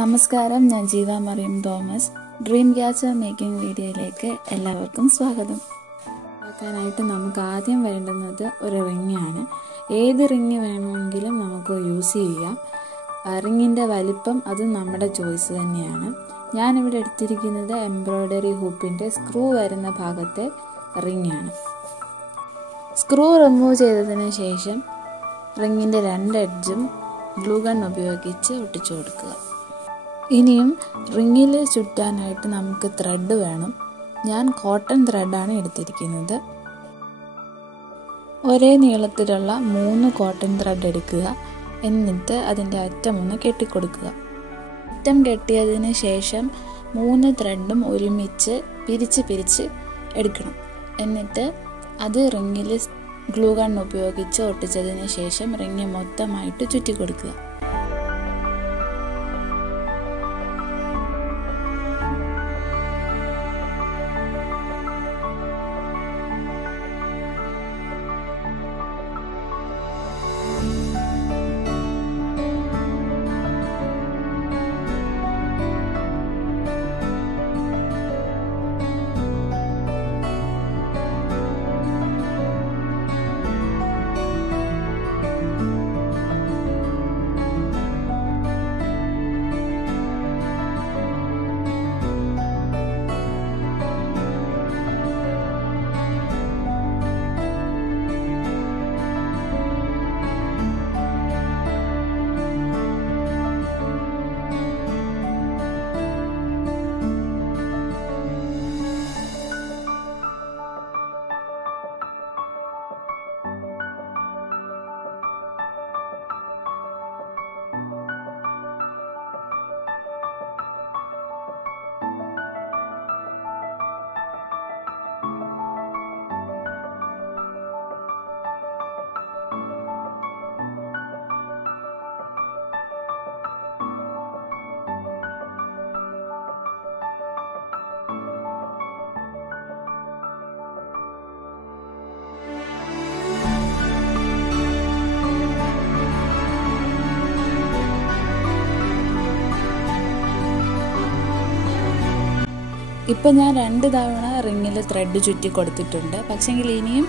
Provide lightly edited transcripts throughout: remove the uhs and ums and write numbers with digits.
നമസ്കാരം, ഞാൻ ജീവ മറിയം തോമസ്. ഡ്രീംക്യാച്ചർ മേക്കിംഗ് വീഡിയോയിലേക്ക് എല്ലാവർക്കും സ്വാഗതം. ആക്കാനായിട്ട് നമുക്ക് ആദ്യം വേണ്ടുന്നത് ഒരു റിങ്ങാണ്. ഏത് റിങ് വേണമെങ്കിലും നമുക്ക് യൂസ് ചെയ്യാം. റിങ്ങിൻ്റെ വലിപ്പം അത് നമ്മുടെ ചോയ്സ് തന്നെയാണ്. ഞാനിവിടെ എടുത്തിരിക്കുന്നത് എംബ്രോയ്ഡറി ഹൂപ്പിൻ്റെ സ്ക്രൂ വരുന്ന ഭാഗത്തെ റിങ്ങാണ്. സ്ക്രൂ റിമൂവ് ചെയ്തതിന് ശേഷം റിങ്ങിൻ്റെ രണ്ട് എഡ്ജും ഗ്ലൂ ഗൺ ഉപയോഗിച്ച് ഒട്ടിച്ചു കൊടുക്കുക. ഇനിയും റിങ്ങിൽ ചുറ്റാനായിട്ട് നമുക്ക് ത്രെഡ് വേണം. ഞാൻ കോട്ടൺ ത്രെഡാണ് എടുത്തിരിക്കുന്നത്. ഒരേ നീളത്തിലുള്ള 3 കോട്ടൺ ത്രെഡ് എടുക്കുക. എന്നിട്ട് അതിൻ്റെ അറ്റം ഒന്ന് കെട്ടിക്കൊടുക്കുക. അറ്റം കെട്ടിയതിന് ശേഷം 3 ത്രെഡും ഒരുമിച്ച് പിരിച്ച് എടുക്കണം. എന്നിട്ട് അത് റിങ്ങിൽ ഗ്ലൂ ഗൺ ഉപയോഗിച്ച് ഒട്ടിച്ചതിന് ശേഷം റിങ് മൊത്തമായിട്ട് ചുറ്റി കൊടുക്കുക. ഇപ്പം ഞാൻ 2 തവണ റിങ്ങിൽ ത്രെഡ് ചുറ്റി കൊടുത്തിട്ടുണ്ട്. പക്ഷേങ്കിൽ ഇനിയും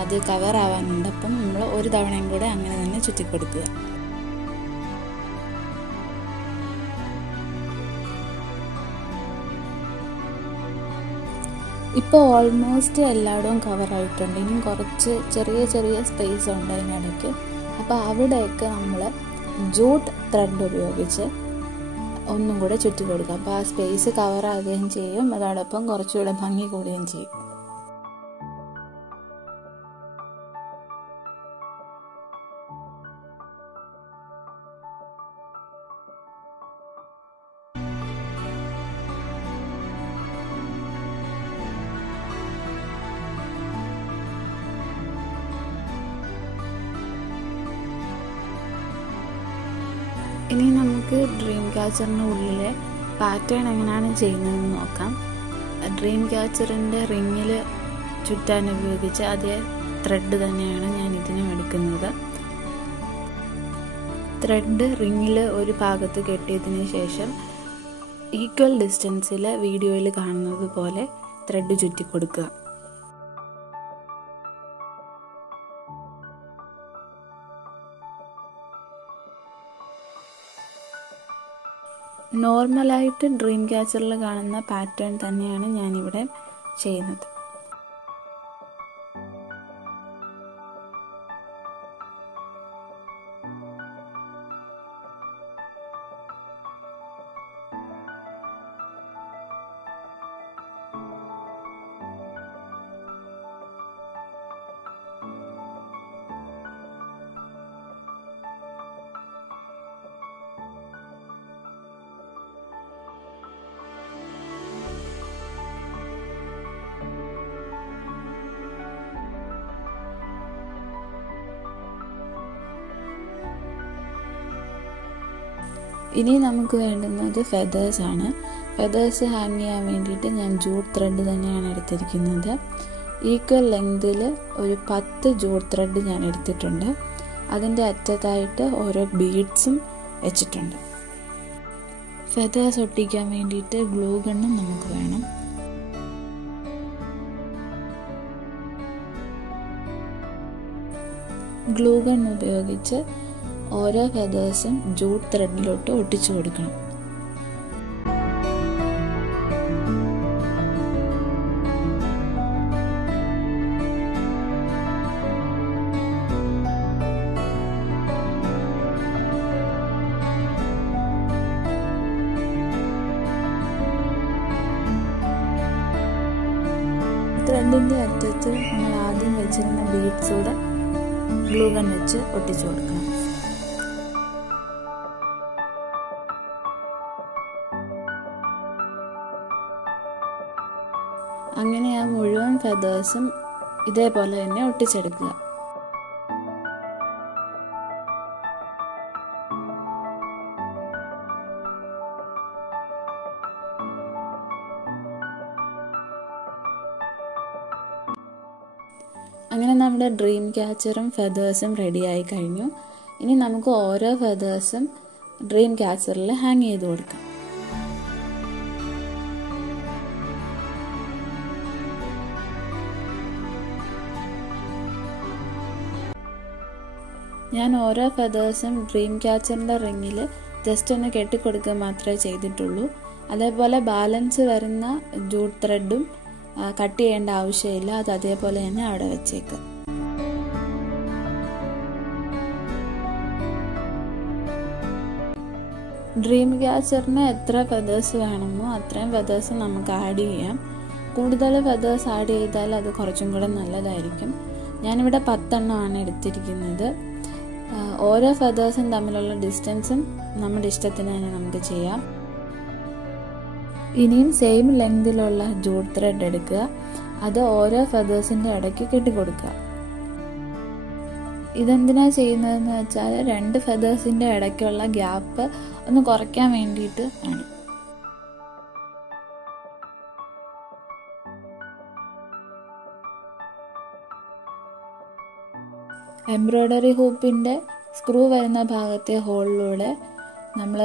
അത് കവർ ആവാനുണ്ട്. അപ്പം നമ്മൾ ഒരു തവണയും കൂടെ അങ്ങനെ തന്നെ ചുറ്റി കൊടുക്കുക. ഇപ്പോൾ ഓൾമോസ്റ്റ് എല്ലായിടവും കവറായിട്ടുണ്ട്. ഇനിയും കുറച്ച് ചെറിയ സ്പേസ് ഉണ്ട് അതിനിടയ്ക്ക്. അപ്പോൾ അവിടെയൊക്കെ നമ്മൾ ജൂട്ട് ത്രെഡ് ഉപയോഗിച്ച് ഒന്നും കൂടെ ചുറ്റി കൊടുക്കാം. അപ്പോൾ ആ സ്പേസ് കവറാകുകയും ചെയ്യും, അതോടൊപ്പം കുറച്ചുകൂടെ ഭംഗി കൂടുകയും ചെയ്യും. ഇനി നമുക്ക് ഡ്രീം ക്യാച്ചറിൻ്റെ ഉള്ളിലെ പാറ്റേൺ എങ്ങനെയാണ് ചെയ്യുന്നതെന്ന് നോക്കാം. ഡ്രീം ക്യാച്ചറിൻ്റെ റിങ്ങിൽ ചുറ്റാൻ ഉപയോഗിച്ച അതേ ത്രെഡ് തന്നെയാണ് ഞാൻ ഇതിനും എടുക്കുന്നത്. ത്രെഡ് റിങ്ങിൽ ഒരു ഭാഗത്ത് കെട്ടിയതിന് ശേഷം ഈക്വൽ ഡിസ്റ്റൻസിൽ വീഡിയോയിൽ കാണുന്നത് പോലെ ത്രെഡ് ചുറ്റി കൊടുക്കുക. നോർമലായിട്ട് ഡ്രീം ക്യാച്ചറിൽ കാണുന്ന പാറ്റേൺ തന്നെയാണ് ഞാനിവിടെ ചെയ്യുന്നത്. ഇനി നമുക്ക് വേണ്ടുന്നത് ഫെദേഴ്സാണ്. ഫെദേഴ്സ് ഹാങ് ചെയ്യാൻ വേണ്ടിയിട്ട് ഞാൻ ജൂട്ട് ത്രെഡ് തന്നെയാണ് എടുത്തിരിക്കുന്നത്. ഈക്വൽ ലെങ്തിൽ ഒരു 10 ജൂട്ട് ത്രെഡ് ഞാൻ എടുത്തിട്ടുണ്ട്. അതിൻ്റെ അറ്റത്തായിട്ട് ഓരോ ബീഡ്സും വെച്ചിട്ടുണ്ട്. ഫെദേഴ്സ് ഒട്ടിക്കാൻ വേണ്ടിയിട്ട് ഗ്ലൂ ഗണ്ണും നമുക്ക് വേണം. ഗ്ലൂ ഗൺ ഉപയോഗിച്ച് ഓരോ ഫെദേഴ്സും ജൂട്ട് ത്രെഡിലോട്ട് ഒട്ടിച്ചു കൊടുക്കണം. ത്രെഡിൻ്റെ അറ്റത്ത് നമ്മൾ ആദ്യം വെച്ചിരുന്ന ബീഡ്സ് കൂടെ ഗ്ലൂ ഗൺ വെച്ച് ഒട്ടിച്ചു കൊടുക്കണം. അങ്ങനെ ആ മുഴുവൻ ഫെദേഴ്സും ഇതേപോലെ തന്നെ ഒട്ടിച്ചെടുക്കുക. അങ്ങനെ നമ്മുടെ ഡ്രീം ക്യാച്ചറും ഫെദേഴ്സും റെഡിയായി കഴിഞ്ഞു. ഇനി നമുക്ക് ഓരോ ഫെദേഴ്സും ഡ്രീം ക്യാച്ചറിൽ ഹാങ് ചെയ്ത് കൊടുക്കാം. ഞാൻ ഓരോ ഫെദേഴ്സും ഡ്രീം ക്യാച്ചറിൻ്റെ റിങ്ങിൽ ജസ്റ്റ് ഒന്ന് കെട്ടിക്കൊടുക്കുക മാത്രമേ ചെയ്തിട്ടുള്ളൂ. അതേപോലെ ബാലൻസ് വരുന്ന ജൂട്ട് ത്രെഡും കട്ട് ചെയ്യേണ്ട ആവശ്യമില്ല, അത് അതേപോലെ തന്നെ അവിടെ വെച്ചേക്കുക. ഡ്രീം ക്യാച്ചറിന് എത്ര ഫെദേഴ്സ് വേണമോ അത്രയും ഫെദേഴ്സ് നമുക്ക് ആഡ് ചെയ്യാം. കൂടുതൽ ഫെദേഴ്സ് ആഡ് ചെയ്താൽ അത് കുറച്ചും കൂടെ നല്ലതായിരിക്കും. ഞാനിവിടെ 10 എണ്ണമാണ് എടുത്തിരിക്കുന്നത്. ഓരോ ഫെദേഴ്സും തമ്മിലുള്ള ഡിസ്റ്റൻസും നമ്മുടെ ഇഷ്ടത്തിന് തന്നെ നമുക്ക് ചെയ്യാം. ഇനിയും സെയിം ലെങ്തിലുള്ള ജൂട്ട് ത്രെഡ് എടുക്കുക, അത് ഓരോ ഫെദേഴ്സിൻ്റെ ഇടയ്ക്ക് കെട്ടിക്കൊടുക്കുക. ഇതെന്തിനാ ചെയ്യുന്നതെന്ന് വെച്ചാൽ 2 ഫെദേഴ്സിൻ്റെ ഇടയ്ക്കുള്ള ഗ്യാപ്പ് ഒന്ന് കുറയ്ക്കാൻ വേണ്ടിയിട്ട് ആണ്. എംബ്രോയ്ഡറി ഹൂപ്പിൻ്റെ സ്ക്രൂ വരുന്ന ഭാഗത്തെ ഹോളിലൂടെ നമ്മൾ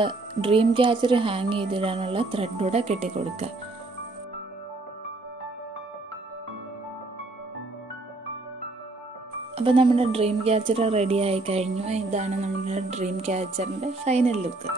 ഡ്രീം ക്യാച്ചർ ഹാങ് ചെയ്തിടാനുള്ള ത്രെഡൂടെ കെട്ടിക്കൊടുക്കുക. അപ്പോൾ നമ്മുടെ ഡ്രീം ക്യാച്ചർ റെഡി ആയി കഴിഞ്ഞു. ഇതാണ് നമ്മുടെ ഡ്രീം ക്യാച്ചറിൻ്റെ ഫൈനൽ ലുക്ക്.